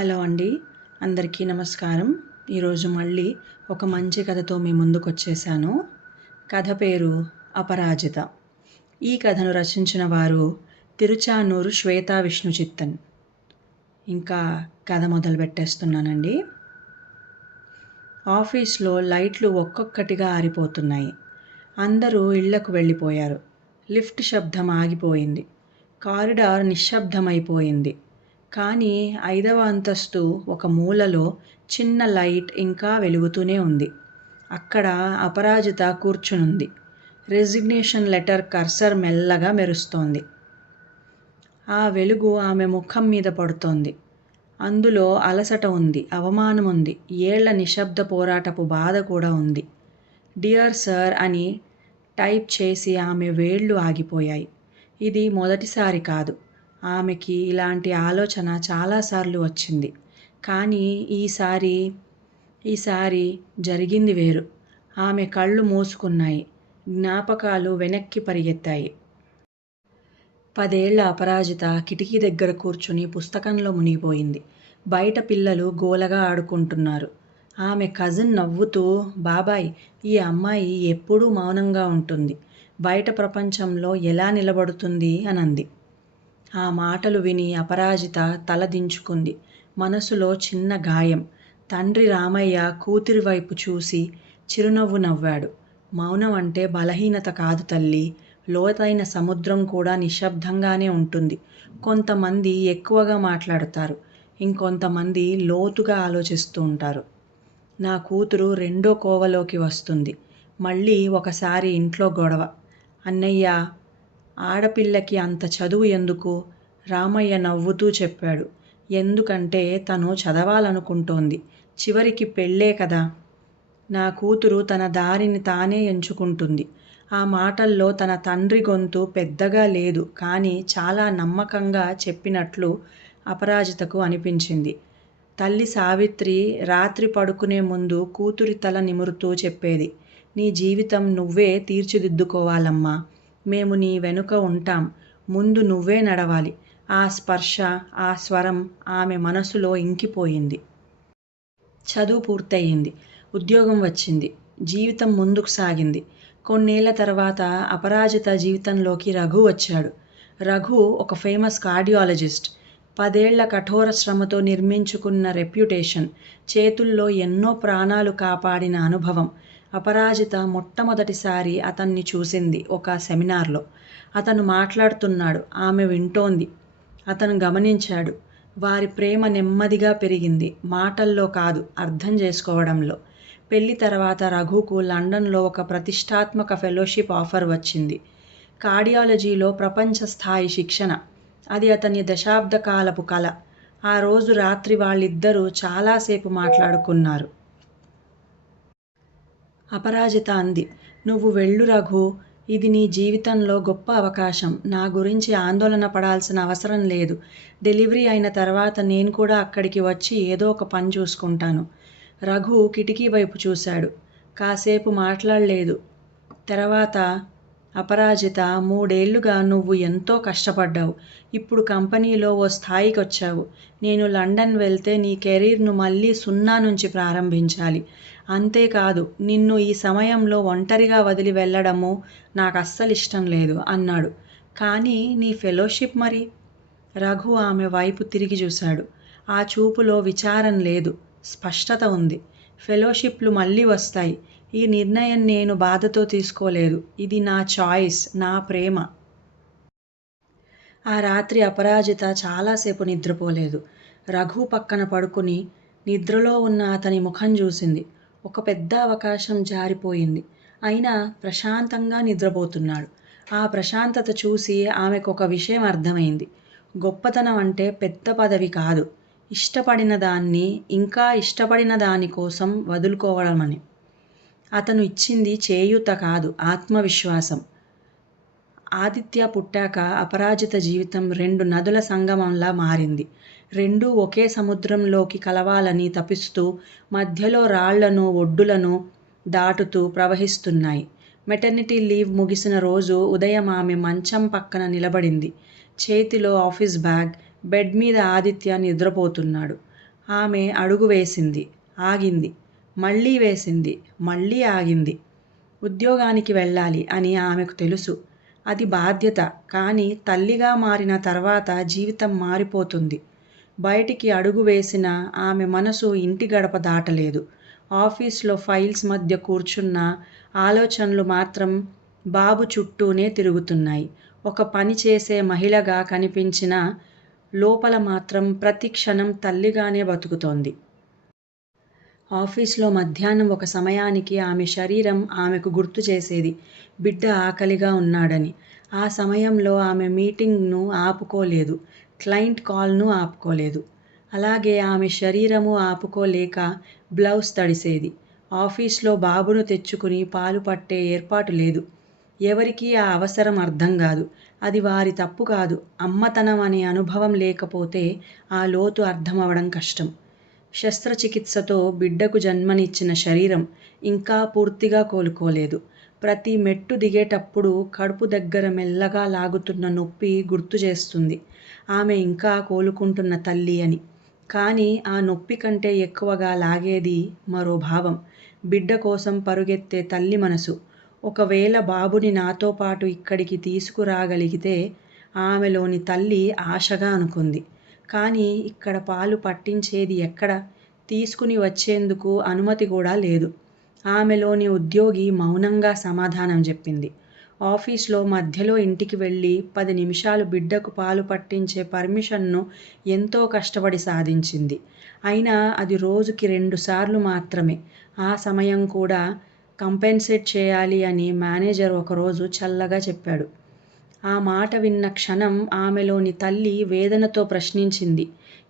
Hello అండి, అందరికీ నమస్కారం. ఈరోజు మళ్ళీ ఒక మంచి కథతో మీ ముందుకు వచ్చేసాను. కథ పేరు అపరాజిత. ఈ కథను రచించిన వారు తిరుచానూరు శ్వేతా విష్ణు చిత్తన్. ఇంకా కథ మొదలు పెట్టేస్తున్నానండి. ఆఫీస్లో లైట్లు ఒక్కొక్కటిగా ఆరిపోతున్నాయి. అందరూ ఇళ్లకు వెళ్ళిపోయారు. లిఫ్ట్ శబ్దం ఆగిపోయింది. కారిడార్ నిశ్శబ్దమైపోయింది. కానీ 5వ అంతస్తు ఒక మూలలో చిన్న లైట్ ఇంకా వెలుగుతూనే ఉంది. అక్కడ అపరాజిత కూర్చునుంది. రెసిగ్నేషన్ లెటర్ కర్సర్ మెల్లగా మెరుస్తోంది. ఆ వెలుగు ఆమె ముఖం మీద పడుతోంది. అందులో అలసట ఉంది, అవమానం ఉంది, ఏళ్ల నిశ్శబ్ద పోరాటపు బాధ కూడా ఉంది. డియర్ సార్ అని టైప్ చేసి ఆమె వేళ్లు ఆగిపోయాయి. ఇది మొదటిసారి కాదు. ఆమెకి ఇలాంటి ఆలోచన చాలాసార్లు వచ్చింది. కానీ ఈసారి జరిగింది వేరు. ఆమె కళ్ళు మూసుకున్నాయి. జ్ఞాపకాలు వెనక్కి పరిగెత్తాయి. 10 ఏళ్ల అపరాజిత కిటికీ దగ్గర కూర్చుని పుస్తకంలో మునిగిపోయింది. బయట పిల్లలు గోలగా ఆడుకుంటున్నారు. ఆమె కజిన్ నవ్వుతూ, బాబాయ్, ఈ అమ్మాయి ఎప్పుడూ మౌనంగా ఉంటుంది. బయట ప్రపంచంలో ఎలా నిలబడుతుంది అనంది. ఆ మాటలు విని అపరాజిత తల దించుకుంది. మనసులో చిన్న గాయం. తండ్రి రామయ్య కూతురి వైపు చూసి చిరునవ్వు నవ్వాడు. మౌనం అంటే బలహీనత కాదు తల్లి. లోతైన సముద్రం కూడా నిశ్శబ్దంగానే ఉంటుంది. కొంతమంది ఎక్కువగా మాట్లాడతారు, ఇంకొంతమంది లోతుగా ఆలోచిస్తూ ఉంటారు. నా కూతురు రెండో కోవలోకి వస్తుంది. మళ్ళీ ఒకసారి ఇంట్లో గొడవ. అన్నయ్య, ఆడపిల్లకి అంత చదువు ఎందుకు? రామయ్య నవ్వుతూ చెప్పాడు. ఎందుకంటే తను చదవాలనుకుంటోంది. చివరికి పెళ్ళే కదా. నా కూతురు తన దారిని తానే ఎంచుకుంటుంది. ఆ మాటల్లో తన తండ్రి గొంతు పెద్దగా లేదు, కానీ చాలా నమ్మకంగా చెప్పినట్లు అపరాజితకు అనిపించింది. తల్లి సావిత్రి రాత్రి పడుకునే ముందు కూతురి తల నిమురుతూ చెప్పేది, నీ జీవితం నువ్వే తీర్చిదిద్దుకోవాలమ్మా. మేము నీ వెనుక ఉంటాం. ముందు నువ్వే నడవాలి. ఆ స్పర్శ, ఆ స్వరం ఆమె మనసులో ఇంకిపోయింది. చదువు పూర్తయింది. ఉద్యోగం వచ్చింది. జీవితం ముందుకు సాగింది. కొన్నేళ్ల తర్వాత అపరాజిత జీవితంలోకి రఘు వచ్చాడు. రఘు ఒక ఫేమస్ కార్డియాలజిస్ట్. 10 ఏళ్ల కఠోర శ్రమతో నిర్మించుకున్న రెప్యుటేషన్, చేతుల్లో ఎన్నో ప్రాణాలు కాపాడిన అనుభవం. అపరాజిత మొట్టమొదటిసారి అతన్ని చూసింది ఒక సెమినార్లో. అతను మాట్లాడుతున్నాడు, ఆమె వింటోంది. అతను గమనించాడు. వారి ప్రేమ నెమ్మదిగా పెరిగింది. మాటల్లో కాదు, అర్థం చేసుకోవడంలో. పెళ్లి తర్వాత రఘుకు లండన్లో ఒక ప్రతిష్టాత్మక ఫెలోషిప్ ఆఫర్ వచ్చింది. కార్డియాలజీలో ప్రపంచ స్థాయి శిక్షణ. అది అతని దశాబ్ద కాలపు కల. ఆ రోజు రాత్రి వాళ్ళిద్దరూ చాలాసేపు మాట్లాడుకున్నారు. అపరాజిత అంది, నువ్వు వెళ్ళు రఘు. ఇది నీ జీవితంలో గొప్ప అవకాశం. నా గురించి ఆందోళన పడాల్సిన అవసరం లేదు. డెలివరీ అయిన తర్వాత నేను కూడా అక్కడికి వచ్చి ఏదో ఒక పని చూసుకుంటాను. రఘు కిటికీ వైపు చూశాడు. కాసేపు మాట్లాడలేదు. తర్వాత, అపరాజిత, 3 ఏళ్లుగా నువ్వు ఎంతో కష్టపడ్డావు. ఇప్పుడు కంపెనీలో ఓ స్థాయికి వచ్చావు. నేను లండన్ వెళ్తే నీ కెరీర్ను మళ్ళీ 0 నుంచి ప్రారంభించాలి. అంతేకాదు, నిన్ను ఈ సమయంలో ఒంటరిగా వదిలి వెళ్ళడము నాకు అస్సలు ఇష్టం లేదు అన్నాడు. కానీ నీ ఫెలోషిప్ మరి? రఘు ఆమె వైపు తిరిగి చూశాడు. ఆ చూపులో విచారం లేదు, స్పష్టత ఉంది. ఫెలోషిప్లు మళ్ళీ వస్తాయి. ఈ నిర్ణయం నేను బాధతో తీసుకోలేదు. ఇది నా చాయిస్, నా ప్రేమ. ఆ రాత్రి అపరాజిత చాలాసేపు నిద్రపోలేదు. రఘు పక్కన పడుకుని నిద్రలో ఉన్న అతని ముఖం చూసింది. ఒక పెద్ద అవకాశం జారిపోయింది. అయినా ప్రశాంతంగా నిద్రపోతున్నాడు. ఆ ప్రశాంతత చూసి ఆమెకు ఒక విషయం అర్థమైంది. గొప్పతనం అంటే పెద్ద పదవి కాదు, ఇష్టపడిన దాన్ని ఇంకా ఇష్టపడిన దానికోసం వదులుకోవడమని. అతను ఇచ్చింది చేయూత కాదు, ఆత్మవిశ్వాసం. ఆదిత్య పుట్టాక అపరాజిత జీవితం 2 నదుల సంగమంలా మారింది. రెండూ ఒకే సముద్రంలోకి కలవాలని తపిస్తూ మధ్యలో రాళ్లను, ఒడ్డులను దాటుతూ ప్రవహిస్తున్నాయి. మెటర్నిటీ లీవ్ ముగిసిన రోజు ఉదయం ఆమె మంచం పక్కన నిలబడింది. చేతిలో ఆఫీస్ బ్యాగ్. బెడ్ మీద ఆదిత్య నిద్రపోతున్నాడు. ఆమె అడుగు వేసింది, ఆగింది, మళ్ళీ వేసింది, మళ్ళీ ఆగింది. ఉద్యోగానికి వెళ్ళాలి అని ఆమెకు తెలుసు. అది బాధ్యత. కానీ తల్లిగా మారిన తర్వాత జీవితం మారిపోతుంది. బయటికి అడుగు వేసిన ఆమె మనసు ఇంటి గడప దాటలేదు. ఆఫీస్లో ఫైల్స్ మధ్య కూర్చున్న ఆలోచనలు మాత్రం బాబు చుట్టూనే తిరుగుతున్నాయి. ఒక పని చేసే మహిళగా కనిపించిన లోపల మాత్రం ప్రతి క్షణం తల్లిగానే బతుకుతోంది. ఆఫీస్లో మధ్యాహ్నం ఒక సమయానికి ఆమె శరీరం ఆమెకు గుర్తు చేసేది బిడ్డ ఆకలిగా ఉన్నాడని. ఆ సమయంలో ఆమె మీటింగ్ను ఆపుకోలేదు, క్లయింట్ కాల్ను ఆపుకోలేదు. అలాగే ఆమె శరీరము ఆపుకోలేక బ్లౌజ్ తడిసేది. ఆఫీస్లో బాబును తెచ్చుకుని పాలు పట్టే ఏర్పాటు లేదు. ఎవరికీ ఆ అవసరం అర్థం కాదు. అది వారి తప్పు కాదు. అమ్మతనం అనే అనుభవం లేకపోతే ఆ లోతు అర్థమవడం కష్టం. శస్త్రచికిత్సతో బిడ్డకు జన్మనిచ్చిన శరీరం ఇంకా పూర్తిగా కోలుకోలేదు. ప్రతి మెట్టు దిగేటప్పుడు కడుపు దగ్గర మెల్లగా లాగుతున్న నొప్పి గుర్తు చేస్తుంది ఆమె ఇంకా కోలుకుంటున్న తల్లి అని. కానీ ఆ నొప్పి కంటే ఎక్కువగా లాగేది మరో భావం, బిడ్డ కోసం పరుగెత్తే తల్లి మనసు. ఒకవేళ బాబుని నాతో పాటు ఇక్కడికి తీసుకురాగలిగితే ఆమెలోని తల్లి ఆశగా అనుకుంది. కానీ ఇక్కడ పాలు పట్టించేది ఎక్కడ? తీసుకుని వచ్చేందుకు అనుమతి కూడా లేదు. ఆమెలోని ఉద్యోగి మౌనంగా సమాధానం చెప్పింది. ఆఫీస్లో మధ్యలో ఇంటికి వెళ్ళి 10 నిమిషాలు బిడ్డకు పాలు పట్టించే పర్మిషన్ను ఎంతో కష్టపడి సాధించింది. అయినా అది రోజుకి 2 సార్లు మాత్రమే. ఆ సమయం కూడా కంపెన్సేట్ చేయాలి అని మేనేజర్ ఒకరోజు చల్లగా చెప్పాడు. ఆ మాట విన్న క్షణం ఆమెలోని తల్లి వేదనతో ప్రశ్నించింది,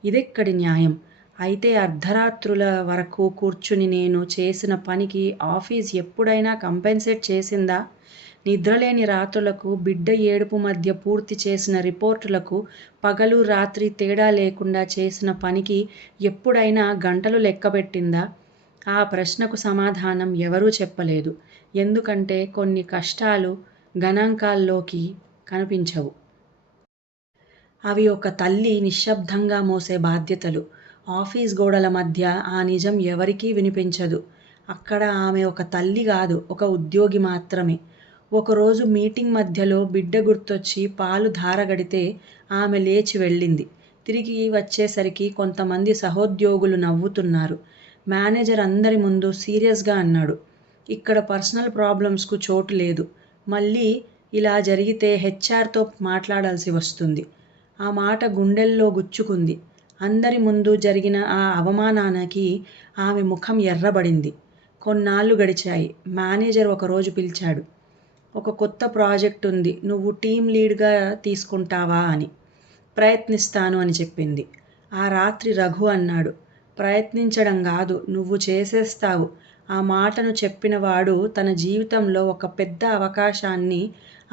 ఇదెక్కడి న్యాయం? అయితే అర్ధరాత్రుల వరకు కూర్చుని నేను చేసిన పనికి ఆఫీస్ ఎప్పుడైనా కంపెన్సేట్ చేసిందా? నిద్రలేని రాత్రులకు, బిడ్డ ఏడుపు మధ్య పూర్తి చేసిన రిపోర్టులకు, పగలు రాత్రి తేడా లేకుండా చేసిన పనికి ఎప్పుడైనా గంటలు లెక్కబెట్టిందా? ఆ ప్రశ్నకు సమాధానం ఎవరూ చెప్పలేదు. ఎందుకంటే కొన్ని కష్టాలు గణాంకాల్లోకి కనిపించవు. అవి ఒక తల్లి నిశ్శబ్దంగా మోసే బాధ్యతలు. ఆఫీస్ గోడల మధ్య ఆ నిజం ఎవరికీ వినిపించదు. అక్కడ ఆమె ఒక తల్లి కాదు, ఒక ఉద్యోగి మాత్రమే. ఒకరోజు మీటింగ్ మధ్యలో బిడ్డ గుర్తొచ్చి పాలు ధారగడితే ఆమె లేచి వెళ్ళింది. తిరిగి వచ్చేసరికి కొంతమంది సహోద్యోగులు నవ్వుతున్నారు. మేనేజర్ అందరి ముందు సీరియస్గా అన్నాడు, ఇక్కడ పర్సనల్ ప్రాబ్లమ్స్కు చోటు లేదు. మళ్ళీ ఇలా జరిగితే హెచ్ఆర్తో మాట్లాడాల్సి వస్తుంది. ఆ మాట గుండెల్లో గుచ్చుకుంది. అందరి ముందు జరిగిన ఆ అవమానానికి ఆమె ముఖం ఎర్రబడింది. కొన్నాళ్ళు గడిచాయి. మేనేజర్ ఒకరోజు పిలిచాడు. ఒక కొత్త ప్రాజెక్ట్ ఉంది, నువ్వు టీం లీడ్గా తీసుకుంటావా అని. ప్రయత్నిస్తాను అని చెప్పింది. ఆ రాత్రి రఘు అన్నాడు, ప్రయత్నించడం కాదు, నువ్వు చేసేస్తావు. ఆ మాటను చెప్పినవాడు తన జీవితంలో ఒక పెద్ద అవకాశాన్ని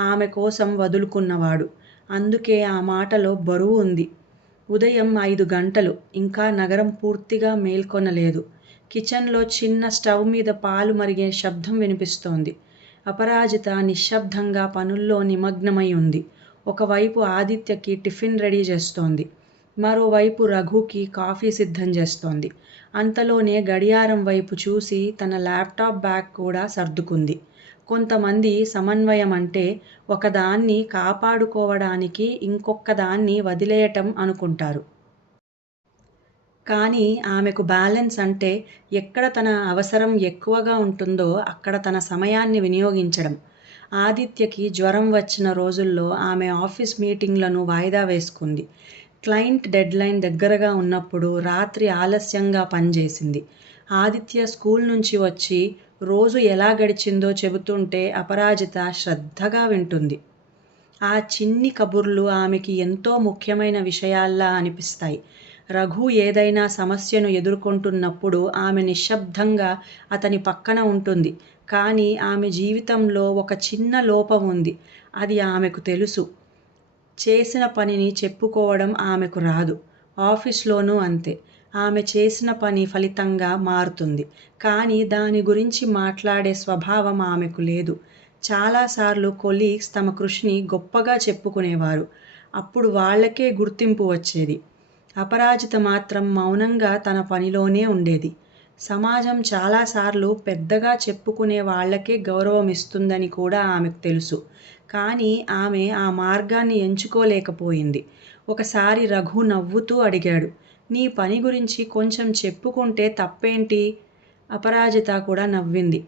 ఆమె కోసం వదులుకున్నవాడు. అందుకే ఆ మాటలో బరువు ఉంది. ఉదయం 5 గంటలు. ఇంకా నగరం పూర్తిగా మేల్కొనలేదు. కిచెన్లో చిన్న స్టవ్ మీద పాలు మరిగే శబ్దం వినిపిస్తోంది. అపరాజిత నిశ్శబ్దంగా పనుల్లో నిమగ్నమై ఉంది. ఒకవైపు ఆదిత్యకి టిఫిన్ రెడీ చేస్తోంది. మరోవైపు రఘుకి కాఫీ సిద్ధం చేస్తోంది. అంతలోనే గడియారం వైపు చూసి తన ల్యాప్టాప్ బ్యాగ్ కూడా సర్దుకుంది. కొంతమంది సమన్వయం అంటే ఒకదాన్ని కాపాడుకోవడానికి ఇంకొకదాన్ని వదిలేయటం అనుకుంటారు. కానీ ఆమెకు బ్యాలెన్స్ అంటే ఎక్కడ తన అవసరం ఎక్కువగా ఉంటుందో అక్కడ తన సమయాన్ని వినియోగించడం. ఆదిత్యకి జ్వరం వచ్చిన రోజుల్లో ఆమె ఆఫీస్ మీటింగ్లను వాయిదా వేసుకుంది. క్లయింట్ డెడ్లైన్ దగ్గరగా ఉన్నప్పుడు రాత్రి ఆలస్యంగా పనిచేసింది. ఆదిత్య స్కూల్ నుంచి వచ్చి రోజు ఎలా గడిచిందో చెబుతుంటే అపరాజిత శ్రద్ధగా వింటుంది. ఆ చిన్ని కబుర్లు ఆమెకి ఎంతో ముఖ్యమైన విషయాల్లా అనిపిస్తాయి. రఘు ఏదైనా సమస్యను ఎదుర్కొంటున్నప్పుడు ఆమె నిశ్శబ్దంగా అతని పక్కన ఉంటుంది. కానీ ఆమె జీవితంలో ఒక చిన్న లోపం ఉంది. అది ఆమెకు తెలుసు. చేసిన పనిని చెప్పుకోవడం ఆమెకు రాదు. ఆఫీస్లోనూ అంతే. ఆమె చేసిన పని ఫలితంగా మారుతుంది. కానీ దాని గురించి మాట్లాడే స్వభావం ఆమెకు లేదు. చాలాసార్లు కొలీగ్స్ తమ కృషిని గొప్పగా చెప్పుకునేవారు. అప్పుడు వాళ్ళకే గుర్తింపు వచ్చేది. అపరాజిత మాత్రం మౌనంగా తన పనిలోనే ఉండేది. సమాజం చాలాసార్లు పెద్దగా చెప్పుకునే వాళ్లకే గౌరవం ఇస్తుందని కూడా ఆమెకు తెలుసు. కానీ ఆమె ఆ మార్గాన్ని ఎంచుకోలేకపోయింది. ఒకసారి రఘు నవ్వుతూ అడిగాడు, నీ పని గురించి కొంచెం చెప్పుకుంటే తప్పేంటి? అపరాజిత కూడా నవ్వింది.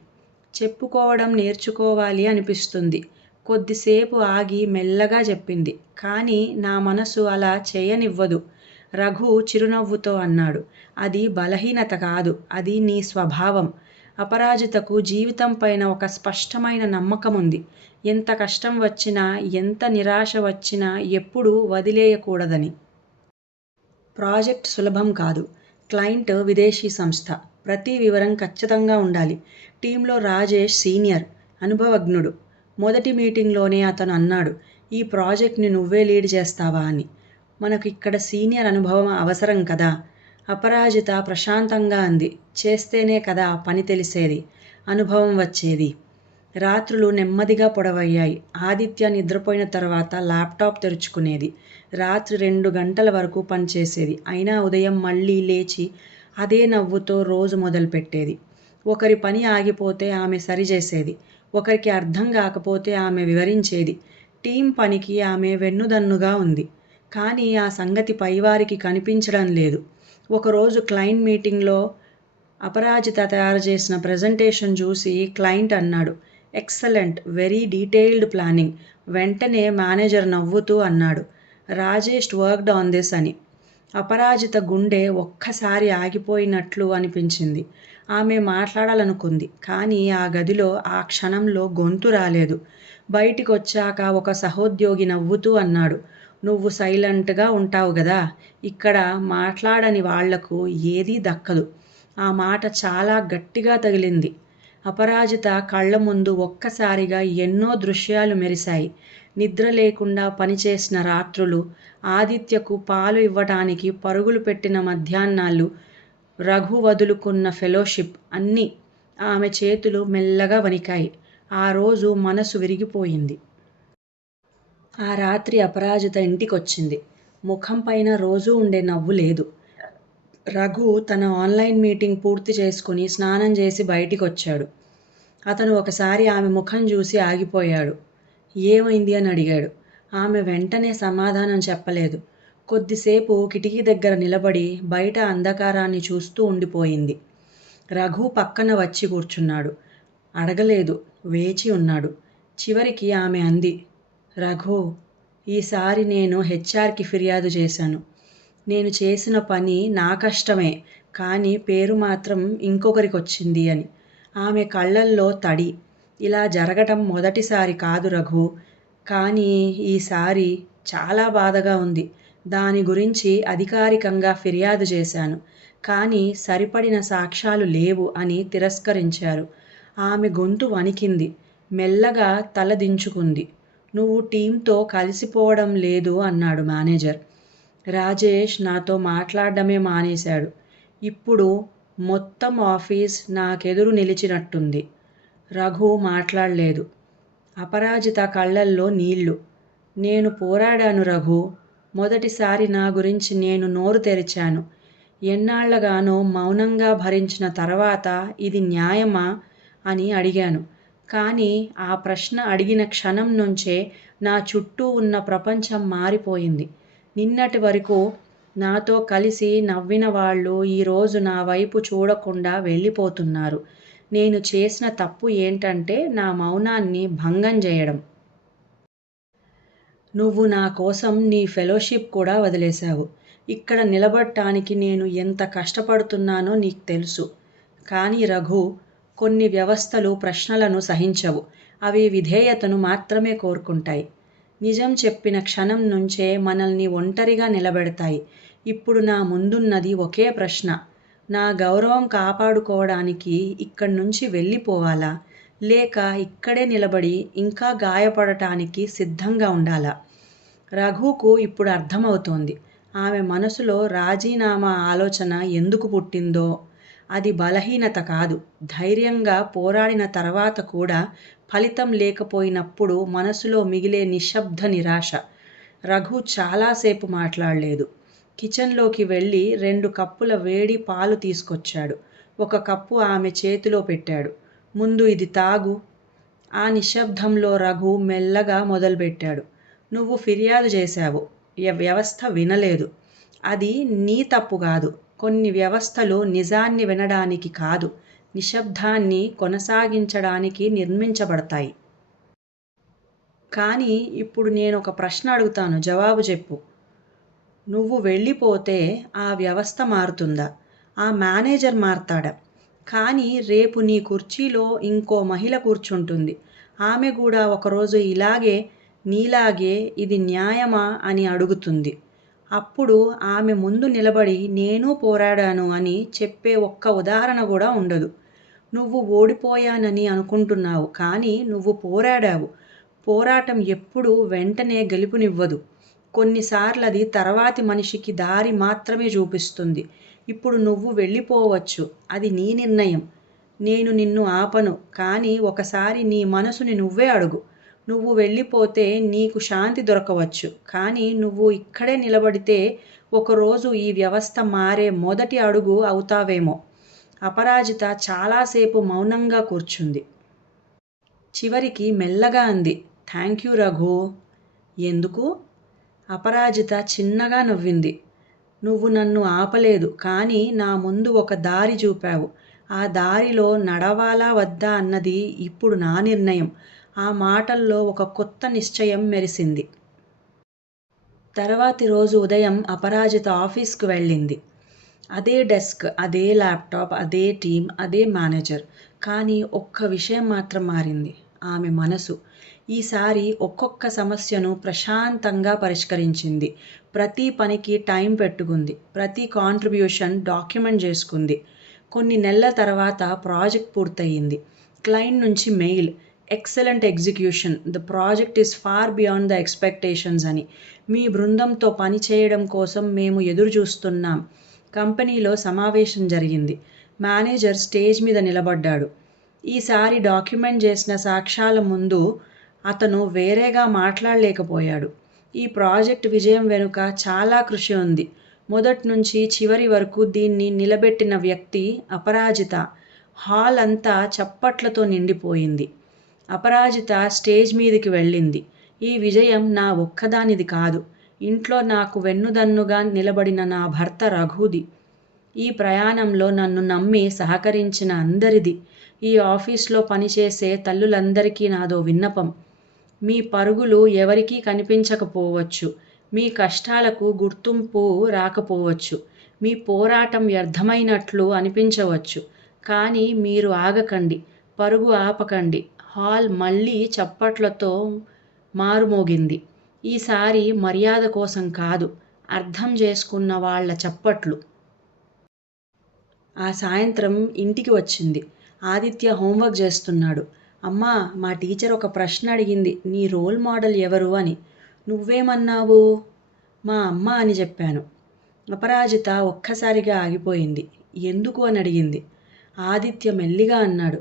చెప్పుకోవడం నేర్చుకోవాలి అనిపిస్తుంది. కొద్దిసేపు ఆగి మెల్లగా చెప్పింది. కానీ నా మనసు అలా చేయనివ్వదు. రఘు చిరునవ్వుతో అన్నాడు. అది బలహీనత కాదు, అది నీ స్వభావం. అపరాజితకు జీవితం పైన ఒక స్పష్టమైన నమ్మకం ఉంది. ఎంత కష్టం వచ్చినా, ఎంత నిరాశ వచ్చినా ఎప్పుడూ వదిలేయకూడదని. ప్రాజెక్ట్ సులభం కాదు. క్లయింట్ విదేశీ సంస్థ. ప్రతి వివరం ఖచ్చితంగా ఉండాలి. టీంలో రాజేష్ సీనియర్, అనుభవజ్ఞుడు. మొదటి మీటింగ్లోనే అతను అన్నాడు, ఈ ప్రాజెక్ట్ని నువ్వే లీడ్ చేస్తావా అని. మనకు ఇక్కడ సీనియర్ అనుభవం అవసరం కదా. అపరాజిత ప్రశాంతంగా అంది. చేస్తేనే కదా పని తెలిసేది, అనుభవం వచ్చేది. రాత్రులు నెమ్మదిగా పొడవయ్యాయి. ఆదిత్య నిద్రపోయిన తర్వాత ల్యాప్టాప్ తెరుచుకునేది. రాత్రి 2 గంటల వరకు పనిచేసేది. అయినా ఉదయం మళ్ళీ లేచి అదే నవ్వుతో రోజు మొదలుపెట్టేది. ఒకరి పని ఆగిపోతే ఆమె సరిచేసేది. ఒకరికి అర్థం కాకపోతే ఆమె వివరించేది. టీం పనికి ఆమె వెన్నుదన్నుగా ఉంది. కానీ ఆ సంగతి పైవారికి కనిపించడం లేదు. ఒకరోజు క్లయింట్ మీటింగ్లో అపరాజిత తయారు చేసిన ప్రజెంటేషన్ చూసి క్లయింట్ అన్నాడు, ఎక్సలెంట్, వెరీ డీటెయిల్డ్ ప్లానింగ్. వెంటనే మేనేజర్ నవ్వుతూ అన్నాడు, రాజేష్ వర్క్డ్ ఆన్ దిస్ అని. అపరాజిత గుండె ఒక్కసారి ఆగిపోయినట్లు అనిపించింది. ఆమె మాట్లాడాలనుకుంది. కానీ ఆ గదిలో ఆ క్షణంలో గొంతు రాలేదు. బయటికి వచ్చాక ఒక సహోద్యోగి నవ్వుతూ అన్నాడు, నువ్వు సైలెంట్గా ఉంటావు గదా, ఇక్కడ మాట్లాడని వాళ్లకు ఏదీ దక్కదు. ఆ మాట చాలా గట్టిగా తగిలింది. అపరాజిత కళ్ళ ముందు ఒక్కసారిగా ఎన్నో దృశ్యాలు మెరిశాయి. నిద్ర లేకుండా పనిచేసిన రాత్రులు, ఆదిత్యకు పాలు ఇవ్వటానికి పరుగులు పెట్టిన మధ్యాహ్నాలు, రఘు వదులుకున్న ఫెలోషిప్ అన్నీ. ఆమె చేతులు మెల్లగా వణికాయి. ఆ రోజు మనసు విరిగిపోయింది. ఆ రాత్రి అపరాజిత ఇంటికొచ్చింది. ముఖం పైన రోజూ ఉండే నవ్వు లేదు. రఘు తన ఆన్లైన్ మీటింగ్ పూర్తి చేసుకుని స్నానం చేసి బయటికొచ్చాడు. అతను ఒకసారి ఆమె ముఖం చూసి ఆగిపోయాడు. ఏమైంది అని అడిగాడు. ఆమె వెంటనే సమాధానం చెప్పలేదు. కొద్దిసేపు కిటికీ దగ్గర నిలబడి బయట అంధకారాన్ని చూస్తూ ఉండిపోయింది. రఘు పక్కన వచ్చి కూర్చున్నాడు. అడగలేదు, వేచి ఉన్నాడు. చివరికి ఆమె అంది, రఘు, ఈసారి నేను హెచ్ఆర్కి ఫిర్యాదు చేశాను. నేను చేసిన పని నా కష్టమే, కానీ పేరు మాత్రం ఇంకొకరికొచ్చింది అని. ఆమె కళ్ళల్లో తడి. ఇలా జరగటం మొదటిసారి కాదు రఘు, కానీ ఈసారి చాలా బాధగా ఉంది. దాని గురించి అధికారికంగా ఫిర్యాదు చేశాను, కానీ సరిపడిన సాక్ష్యాలు లేవు అని తిరస్కరించారు. ఆమె గొంతు వణికింది. మెల్లగా తల దించుకుంది. నువ్వు టీంతో కలిసిపోవడం లేదు అన్నాడు మేనేజర్. రాజేష్ నాతో మాట్లాడడమే మానేశాడు. ఇప్పుడు మొత్తం ఆఫీస్ నాకెదురు నిలిచినట్టుంది. రఘు మాట్లాడలేదు. అపరాజిత కళ్ళల్లో నీళ్లు. నేను పోరాడాను రఘు. మొదటిసారి నా గురించి నేను నోరు తెరిచాను. ఎన్నాళ్లగానో మౌనంగా భరించిన తర్వాత ఇది న్యాయమా అని అడిగాను. కానీ ఆ ప్రశ్న అడిగిన క్షణం నుంచే నా చుట్టూ ఉన్న ప్రపంచం మారిపోయింది. నిన్నటి వరకు నాతో కలిసి నవ్విన వాళ్ళు ఈరోజు నా వైపు చూడకుండా వెళ్ళిపోతున్నారు. నేను చేసిన తప్పు ఏంటంటే నా మౌనాన్ని భంగం చేయడం. నువ్వు నా కోసం నీ ఫెలోషిప్ కూడా వదిలేశావు. ఇక్కడ నిలబడటానికి నేను ఎంత కష్టపడుతున్నానో నీకు తెలుసు. కానీ రఘు, కొన్ని వ్యవస్థలు ప్రశ్నలను సహించవు. అవి విధేయతను మాత్రమే కోరుకుంటాయి. నిజం చెప్పిన క్షణం నుంచే మనల్ని ఒంటరిగా నిలబెడతాయి. ఇప్పుడు నా ముందున్నది ఒకే ప్రశ్న. నా గౌరవం కాపాడుకోవడానికి ఇక్కడి నుంచి వెళ్ళిపోవాలా, లేక ఇక్కడే నిలబడి ఇంకా గాయపడటానికి సిద్ధంగా ఉండాలా? రఘుకు ఇప్పుడు అర్థమవుతోంది. ఆమె మనసులో రాజీనామా ఆలోచన ఎందుకు పుట్టిందో. అది బలహీనత కాదు. ధైర్యంగా పోరాడిన తర్వాత కూడా ఫలితం లేకపోయినప్పుడు మనసులో మిగిలే నిశ్శబ్ద నిరాశ. రఘు చాలాసేపు మాట్లాడలేదు. కిచెన్లోకి వెళ్ళి 2 కప్పుల వేడి పాలు తీసుకొచ్చాడు. 1 కప్పు ఆమె చేతిలో పెట్టాడు. ముందు ఇది తాగు. ఆ నిశ్శబ్దంలో రఘు మెల్లగా మొదలుపెట్టాడు. నువ్వు ఫిర్యాదు చేశావు. వ్యవస్థ వినలేదు. అది నీ తప్పు కాదు. కొన్ని వ్యవస్థలు నిజాన్ని వినడానికి కాదు, నిశ్శబ్దాన్ని కొనసాగించడానికి నిర్మించబడతాయి. కానీ ఇప్పుడు నేనొక ప్రశ్న అడుగుతాను, జవాబు చెప్పు. నువ్వు వెళ్ళిపోతే ఆ వ్యవస్థ మారుతుందా? ఆ మేనేజర్ మారతాడా? కానీ రేపు నీ కుర్చీలో ఇంకో మహిళ కూర్చుంటుంది. ఆమె కూడా ఒకరోజు ఇలాగే నీలాగే ఇది న్యాయమా అని అడుగుతుంది. అప్పుడు ఆమె ముందు నిలబడి నేను పోరాడాను అని చెప్పే ఒక్క ఉదాహరణ కూడా ఉండదు. నువ్వు ఓడిపోయానని అనుకుంటున్నావు, కానీ నువ్వు పోరాడావు. పోరాటం ఎప్పుడూ వెంటనే గెలుపునివ్వదు. కొన్నిసార్లు అది తర్వాతి మనిషికి దారి మాత్రమే చూపిస్తుంది. ఇప్పుడు నువ్వు వెళ్ళిపోవచ్చు, అది నీ నిర్ణయం. నేను నిన్ను ఆపను, కానీ ఒకసారి నీ మనసుని నువ్వే అడుగు. నువ్వు వెళ్ళిపోతే నీకు శాంతి దొరకవచ్చు, కానీ నువ్వు ఇక్కడే నిలబడితే ఒకరోజు ఈ వ్యవస్థ మారే మొదటి అడుగు అవుతావేమో. అపరాజిత చాలాసేపు మౌనంగా కూర్చుంది. చివరికి మెల్లగా అంది, థ్యాంక్ యూ రఘు. ఎందుకు? అపరాజిత చిన్నగా నవ్వింది. నువ్వు నన్ను ఆపలేదు, కానీ నా ముందు ఒక దారి చూపావు. ఆ దారిలో నడవాలా వద్దా అన్నది ఇప్పుడు నా నిర్ణయం. ఆ మాటల్లో ఒక కొత్త నిశ్చయం మెరిసింది. తర్వాతి రోజు ఉదయం అపరాజిత ఆఫీస్కు వెళ్ళింది. అదే డెస్క్, అదే ల్యాప్టాప్, అదే టీం, అదే మేనేజర్. కానీ ఒక్క విషయం మాత్రం మారింది, ఆమె మనసు. ఈసారి ఒక్కొక్క సమస్యను ప్రశాంతంగా పరిష్కరించింది. ప్రతి పనికి టైం పెట్టుకుంది. ప్రతి కాంట్రిబ్యూషన్ డాక్యుమెంట్ చేసుకుంది. కొన్ని నెలల తర్వాత ప్రాజెక్ట్ పూర్తయింది. క్లయింట్ నుంచి mail, excellent execution, the project is far beyond the expectations అని. మీ బృందంతో పనిచేయడం కోసం మేము ఎదురు చూస్తున్నాం. కంపెనీలో సమావేశం జరిగింది. మేనేజర్ స్టేజ్ మీద నిలబడ్డాడు. ఈసారి డాక్యుమెంట్ చేసిన సాక్ష్యాల ముందు అతను వేరేగా మాట్లాడలేకపోయాడు. ఈ ప్రాజెక్ట్ విజయం వెనుక చాలా కృషి ఉంది. మొదటి నుంచి చివరి వరకు దీన్ని నిలబెట్టిన వ్యక్తి అపరాజిత. హాల్ అంతా చప్పట్లతో నిండిపోయింది. అపరాజిత స్టేజ్ మీదికి వెళ్ళింది. ఈ విజయం నా ఒక్కదానిది కాదు. ఇంట్లో నాకు వెన్నుదన్నుగా నిలబడిన నా భర్త రఘుది. ఈ ప్రయాణంలో నన్ను నమ్మి సహకరించిన అందరిది. ఈ ఆఫీస్లో పనిచేసే తల్లులందరికీ నాదో విన్నపం. మీ పరుగులు ఎవరికీ కనిపించకపోవచ్చు. మీ కష్టాలకు గుర్తింపు రాకపోవచ్చు. మీ పోరాటం వ్యర్థమైనట్లు అనిపించవచ్చు. కానీ మీరు ఆగకండి, పరుగు ఆపకండి. హాల్ మళ్ళీ చప్పట్లతో మారుమోగింది. ఈసారి మర్యాద కోసం కాదు, అర్థం చేసుకున్న వాళ్ళ చప్పట్లు. ఆ సాయంత్రం ఇంటికి వచ్చింది. ఆదిత్య హోంవర్క్ చేస్తున్నాడు. అమ్మా, మా టీచర్ ఒక ప్రశ్న అడిగింది, నీ రోల్ మోడల్ ఎవరు అని. నువ్వేమన్నావు? మా అమ్మ అని చెప్పాను. అపరాజిత ఒక్కసారిగా ఆగిపోయింది. ఎందుకు అని అడిగింది. ఆదిత్య మెల్లిగా అన్నాడు,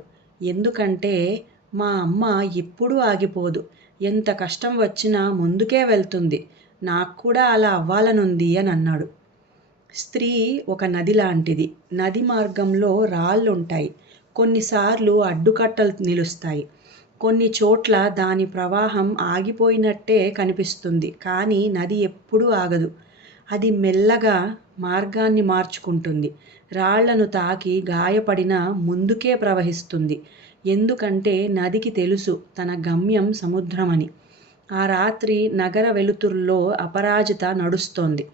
ఎందుకంటే మా అమ్మ ఎప్పుడూ ఆగిపోదు. ఎంత కష్టం వచ్చినా ముందుకే వెళ్తుంది. నాకు కూడా అలా అవ్వాలనుంది అని అన్నాడు. స్త్రీ ఒక నది లాంటిది. నది మార్గంలో రాళ్ళుంటాయి. కొన్నిసార్లు అడ్డుకట్టలు నిలుస్తాయి. కొన్ని చోట్ల దాని ప్రవాహం ఆగిపోయినట్టే కనిపిస్తుంది, కానీ నది ఎప్పుడూ ఆగదు. అది మెల్లగా మార్గాన్ని మార్చుకుంటుంది. రాళ్లను తాకి గాయపడినా ముందుకే ప్రవహిస్తుంది. ఎందుకంటే నదికి తెలుసు తన గమ్యం సముద్రమని. ఆ రాత్రి నగర వెలుతురులో అపరాజిత నడుస్తోంది.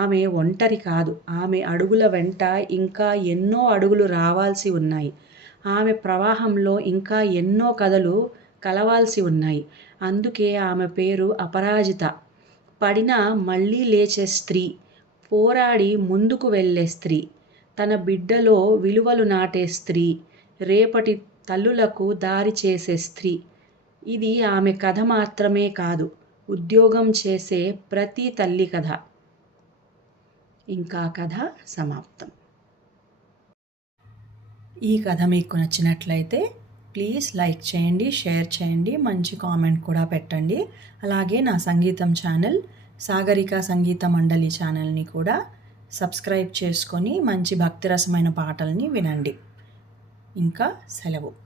ఆమె ఒంటరి కాదు. ఆమె అడుగుల వెంట ఇంకా ఎన్నో అడుగులు రావాల్సి ఉన్నాయి. ఆమె ప్రవాహంలో ఇంకా ఎన్నో కథలు కలవాల్సి ఉన్నాయి. అందుకే ఆమె పేరు అపరాజిత. పడినా మళ్ళీ లేచే స్త్రీ, పోరాడి ముందుకు వెళ్ళే స్త్రీ, తన బిడ్డలో విలువలు నాటే స్త్రీ, రేపటి తల్లులకు దారి చేసే స్త్రీ. ఇది ఆమె కథ మాత్రమే కాదు, ఉద్యోగం చేసే ప్రతి తల్లి కథ. ఇంకా కథ సమాప్తం. ఈ కథ మీకు నచ్చినట్లయితే ప్లీజ్ లైక్ చేయండి, షేర్ చేయండి, మంచి కామెంట్ కూడా పెట్టండి. అలాగే నా సంగీతం ఛానల్ సాగరిక సంగీత మండలి ఛానల్ని కూడా సబ్స్క్రైబ్ చేసుకొని మంచి భక్తిరసమైన పాటల్ని వినండి. ఇంకా సెలవు.